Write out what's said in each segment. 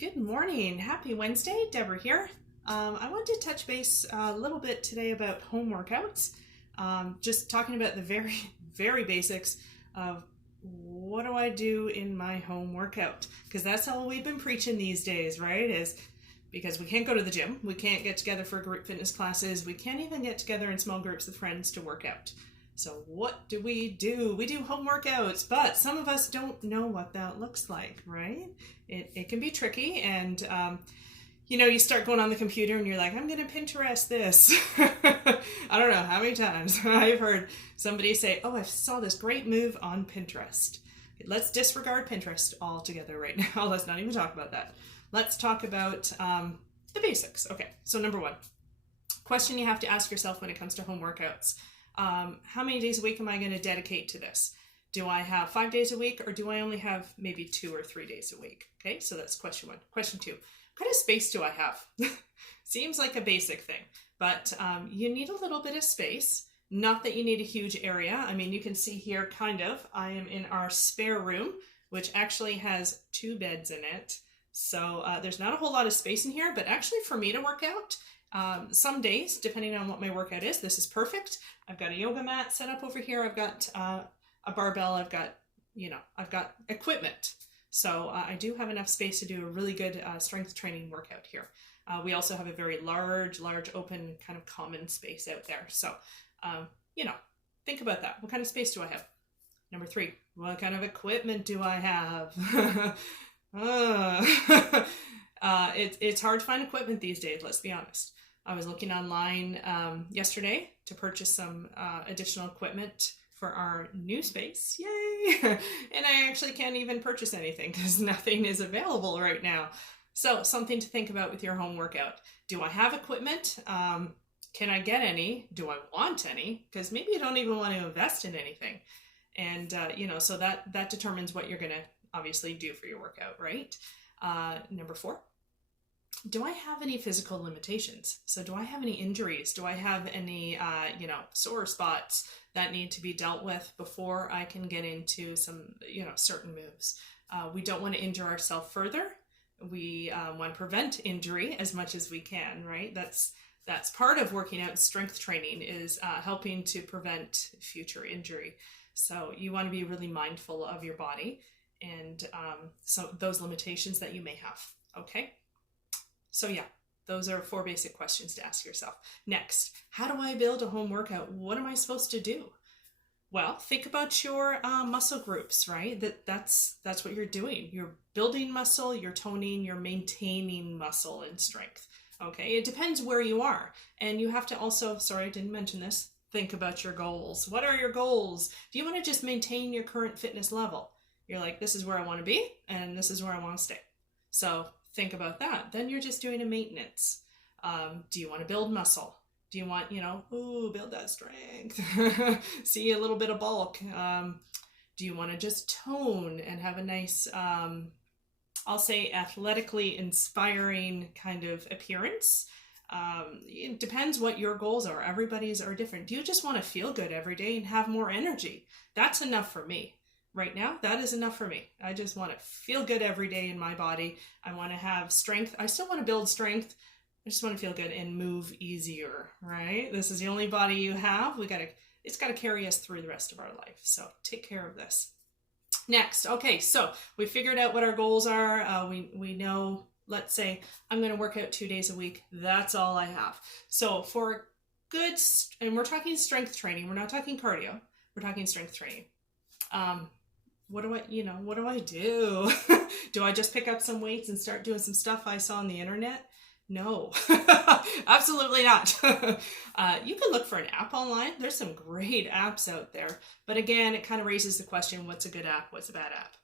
Good morning. Happy Wednesday. Deborah here. I want to touch base a little bit today about home workouts. Just talking about the very basics of what do I do in my home workout? Because that's all we've been preaching these days, right? Is because we can't go to the gym, we can't get together for group fitness classes, we can't even get together in small groups of friends to work out. So what do? We do home workouts, but some of us don't know what that looks like, right? It can be tricky, and you start going on the computer and you're like, I'm gonna Pinterest this. I don't know how many times I've heard somebody say, oh, I saw this great move on Pinterest. Let's disregard Pinterest altogether right now. Let's not even talk about that. Let's talk about the basics. Okay, so number one, question you have to ask yourself when it comes to home workouts. How many days a week am I going to dedicate to this? Do I have 5 days a week, or do I only have maybe 2 or 3 days a week? Okay, so that's question one. Question two, what kind of space do I have? Seems like a basic thing, but you need a little bit of space. Not that you need a huge area. I mean, you can see here kind of, I am in our spare room, which actually has 2 beds in it. So there's not a whole lot of space in here, but actually for me to work out, some days, depending on what my workout is, this is perfect. I've got a yoga mat set up over here. I've got a barbell. I've got equipment. So I do have enough space to do a really good strength training workout here. We also have a very large open kind of common space out there. So, think about that. What kind of space do I have? Number 3, what kind of equipment do I have? It's hard to find equipment these days, let's be honest. I was looking online yesterday to purchase some additional equipment for our new space. Yay! And I actually can't even purchase anything because nothing is available right now. So something to think about with your home workout. Do I have equipment? Can I get any? Do I want any? Because maybe you don't even want to invest in anything. And, so that determines what you're going to obviously do for your workout, right? Number 4. Do I have any physical limitations? So do I have any injuries? Do I have any, sore spots that need to be dealt with before I can get into some, certain moves? We don't want to injure ourselves further. We want to prevent injury as much as we can, right? That's part of working out strength training is helping to prevent future injury. So you want to be really mindful of your body and so those limitations that you may have, okay? So yeah, those are 4 basic questions to ask yourself. Next, how do I build a home workout? What am I supposed to do? Well, think about your muscle groups, right? That's what you're doing. You're building muscle, you're toning, you're maintaining muscle and strength, okay? It depends where you are. And you have to also, sorry, I didn't mention this, think about your goals. What are your goals? Do you want to just maintain your current fitness level? You're like, this is where I want to be, and this is where I want to stay. So think about that. Then you're just doing a maintenance. Do you want to build muscle? Do you want, build that strength? See a little bit of bulk. Do you want to just tone and have a nice, I'll say athletically inspiring kind of appearance? It depends what your goals are. Everybody's are different. Do you just want to feel good every day and have more energy? That's enough for me. Right now, that is enough for me. I just want to feel good every day in my body. I want to have strength. I still want to build strength. I just want to feel good and move easier, right? This is the only body you have. It's got to carry us through the rest of our life. So take care of this. Next, okay, so we figured out what our goals are. We know, let's say I'm going to work out 2 days a week. That's all I have. So for good, and we're talking strength training. We're not talking cardio. We're talking strength training. What do I do? Do I just pick up some weights and start doing some stuff I saw on the internet? No, absolutely not. You can look for an app online. There's some great apps out there. But again, it kind of raises the question, what's a good app? What's a bad app?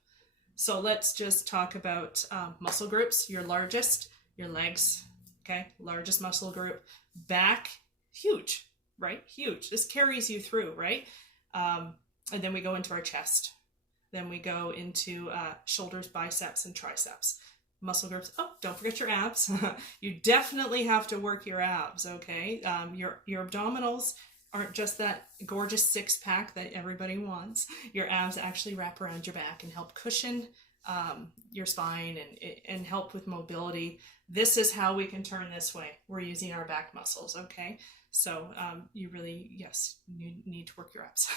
So let's just talk about muscle groups. Your largest, your legs, okay? Largest muscle group. Back, huge, right? Huge. This carries you through, right? And then we go into our chest. Then we go into shoulders, biceps, and triceps. Muscle groups. Oh, don't forget your abs. You definitely have to work your abs, okay? Your abdominals aren't just that gorgeous 6-pack that everybody wants. Your abs actually wrap around your back and help cushion your spine and help with mobility. This is how we can turn this way. We're using our back muscles, okay? So you really, yes, you need to work your abs.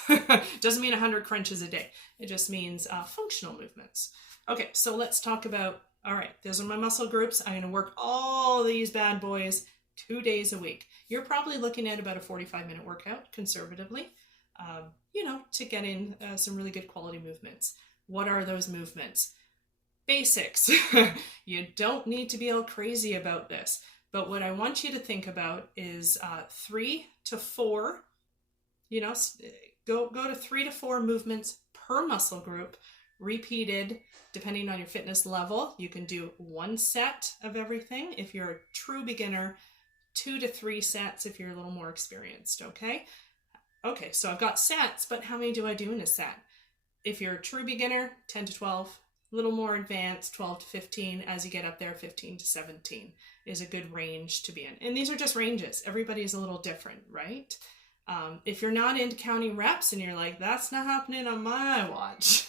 Doesn't mean 100 crunches a day. It just means functional movements. Okay, so let's talk about, all right, those are my muscle groups. I'm going to work all these bad boys 2 days a week. You're probably looking at about a 45-minute workout, conservatively, to get in some really good quality movements. What are those movements? Basics. You don't need to be all crazy about this. But what I want you to think about is 3 to 4, go to 3 to 4 movements per muscle group, repeated depending on your fitness level. You can do 1 set of everything if you're a true beginner, 2 to 3 sets if you're a little more experienced, okay? Okay, so I've got sets, but how many do I do in a set? If you're a true beginner, 10 to 12, a little more advanced, 12 to 15. As you get up there, 15 to 17 is a good range to be in. And these are just ranges. Everybody's a little different, right? If you're not into counting reps and you're like, that's not happening on my watch,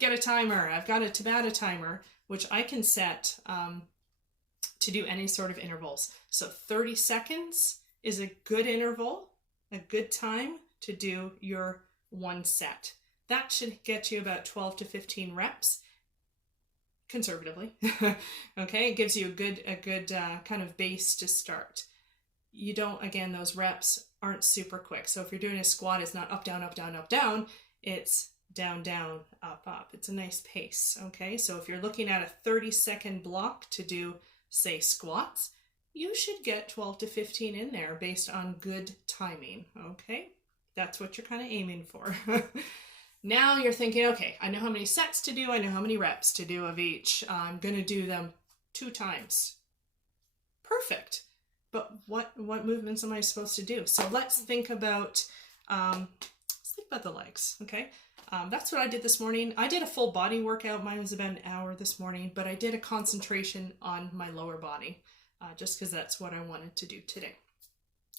get a timer. I've got a Tabata timer, which I can set to do any sort of intervals. So 30 seconds is a good interval, a good time to do your 1 set. That should get you about 12 to 15 reps, conservatively. Okay, it gives you a good kind of base to start. You don't, again, those reps aren't super quick. So if you're doing a squat, it's not up, down, up, down, up, down. It's down, down, up, up. It's a nice pace, okay? So if you're looking at a 30-second block to do, say, squats, you should get 12 to 15 in there based on good timing, okay? That's what you're kind of aiming for. Now you're thinking, okay, I know how many sets to do. I know how many reps to do of each. I'm going to do them 2 times. Perfect. But what movements am I supposed to do? So let's think about the legs, okay? That's what I did this morning. I did a full body workout. Mine was about an hour this morning, but I did a concentration on my lower body just because that's what I wanted to do today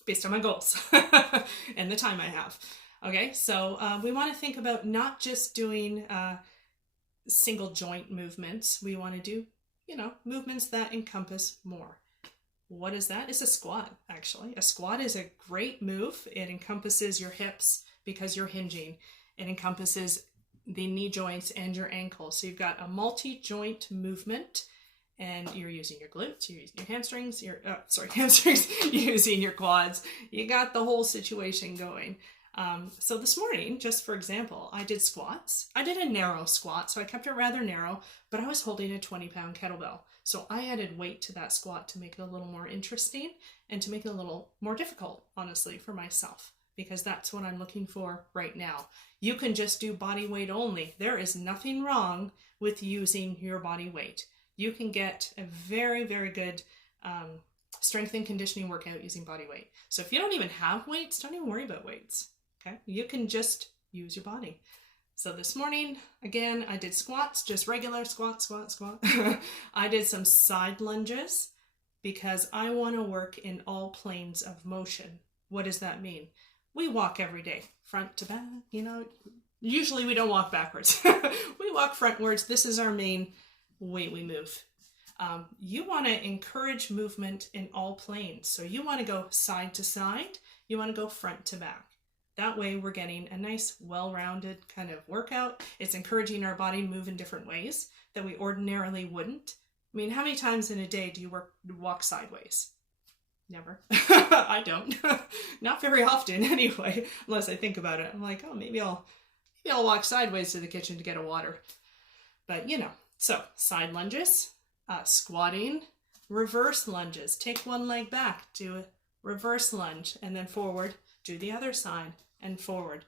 based on my goals and the time I have. Okay, so we want to think about not just doing single joint movements. We want to do, movements that encompass more. What is that? It's a squat, actually. A squat is a great move. It encompasses your hips because you're hinging. It encompasses the knee joints and your ankles. So you've got a multi-joint movement, and you're using your glutes, you're using your hamstrings, you're using your quads. You got the whole situation going. So this morning, just for example, I did squats. I did a narrow squat, so I kept it rather narrow, but I was holding a 20-pound kettlebell. So I added weight to that squat to make it a little more interesting and to make it a little more difficult, honestly, for myself, because that's what I'm looking for right now. You can just do body weight only. There is nothing wrong with using your body weight. You can get a very, very good strength and conditioning workout using body weight. So if you don't even have weights, don't even worry about weights. Okay, you can just use your body. So this morning, again, I did squats, just regular squat. I did some side lunges because I want to work in all planes of motion. What does that mean? We walk every day, front to back, Usually we don't walk backwards. We walk frontwards. This is our main way we move. You want to encourage movement in all planes. So you want to go side to side. You want to go front to back. That way we're getting a nice, well-rounded kind of workout. It's encouraging our body to move in different ways that we ordinarily wouldn't. I mean, how many times in a day do you walk sideways? Never. I don't. Not very often anyway, unless I think about it. I'm like, oh, maybe I'll walk sideways to the kitchen to get a water. But, so side lunges, squatting, reverse lunges. Take one leg back, do a reverse lunge, and then forward. Do the other side and forward.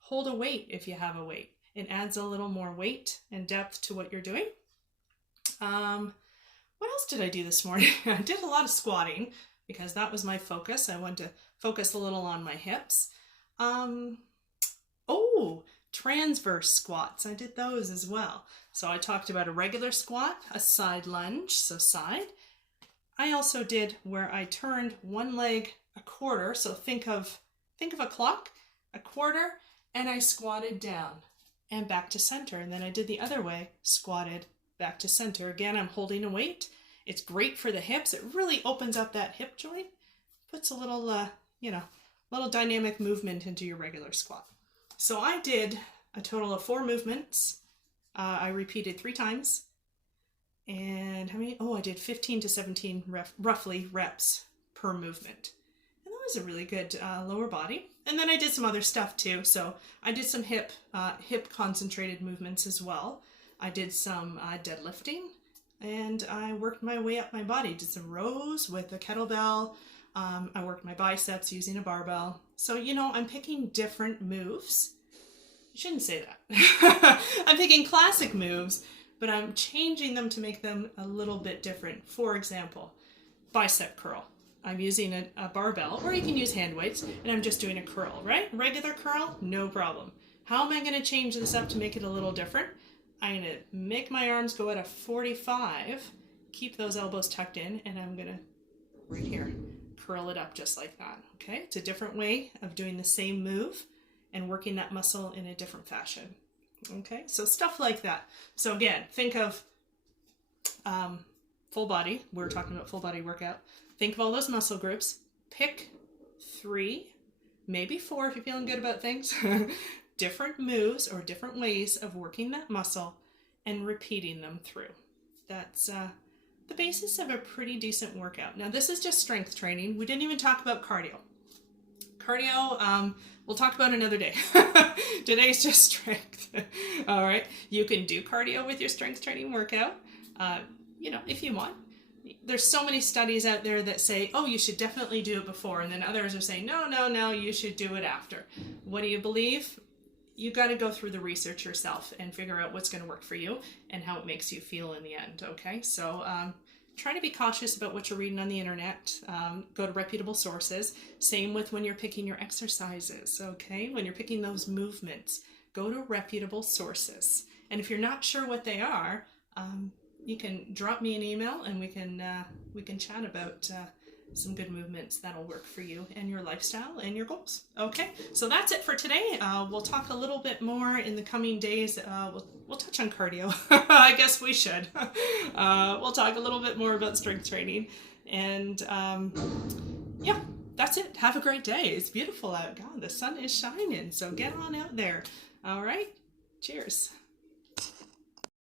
Hold a weight if you have a weight. It adds a little more weight and depth to what you're doing. What else did I do this morning? I did a lot of squatting because that was my focus. I wanted to focus a little on my hips. Transverse squats. I did those as well. So I talked about a regular squat, a side lunge, so side. I also did where I turned one leg a quarter. So think of a clock, a quarter, and I squatted down. and back to center. And then I did the other way, squatted, back to center. Again, I'm holding a weight. It's great for the hips. It really opens up that hip joint, puts a little, little dynamic movement into your regular squat. So I did a total of 4 movements. I repeated 3 times. And how many? Oh, I did 15 to 17 roughly reps per movement. And that was a really good lower body. And then I did some other stuff too. So I did some hip concentrated movements as well. I did some deadlifting, and I worked my way up my body. Did some rows with a kettlebell. I worked my biceps using a barbell. So, I'm picking different moves. You shouldn't say that. I'm picking classic moves, but I'm changing them to make them a little bit different. For example, bicep curl. I'm using a barbell, or you can use hand weights, and I'm just doing a curl, right? Regular curl, no problem. How am I going to change this up to make it a little different? I'm going to make my arms go at a 45, keep those elbows tucked in, and I'm going to, right here, curl it up just like that, okay? It's a different way of doing the same move and working that muscle in a different fashion, okay? So stuff like that. So again, think of full body. We're talking about full body workout. Think of all those muscle groups. Pick 3, maybe 4 if you're feeling good about things. Different moves or different ways of working that muscle and repeating them through. That's the basis of a pretty decent workout. Now, this is just strength training. We didn't even talk about cardio. Cardio, we'll talk about another day. Today's just strength. All right. You can do cardio with your strength training workout, if you want. There's so many studies out there that say, oh, you should definitely do it before. And then others are saying, no, you should do it after. What do you believe? You got to go through the research yourself and figure out what's going to work for you and how it makes you feel in the end. Okay. So, try to be cautious about what you're reading on the internet. Go to reputable sources. Same with when you're picking your exercises. Okay. When you're picking those movements, go to reputable sources. And if you're not sure what they are, you can drop me an email and we can chat about some good movements that'll work for you and your lifestyle and your goals. Okay, so that's it for today. We'll talk a little bit more in the coming days. We'll touch on cardio. I guess we should. We'll talk a little bit more about strength training. And yeah, that's it. Have a great day. It's beautiful out. God, the sun is shining. So get on out there. All right. Cheers.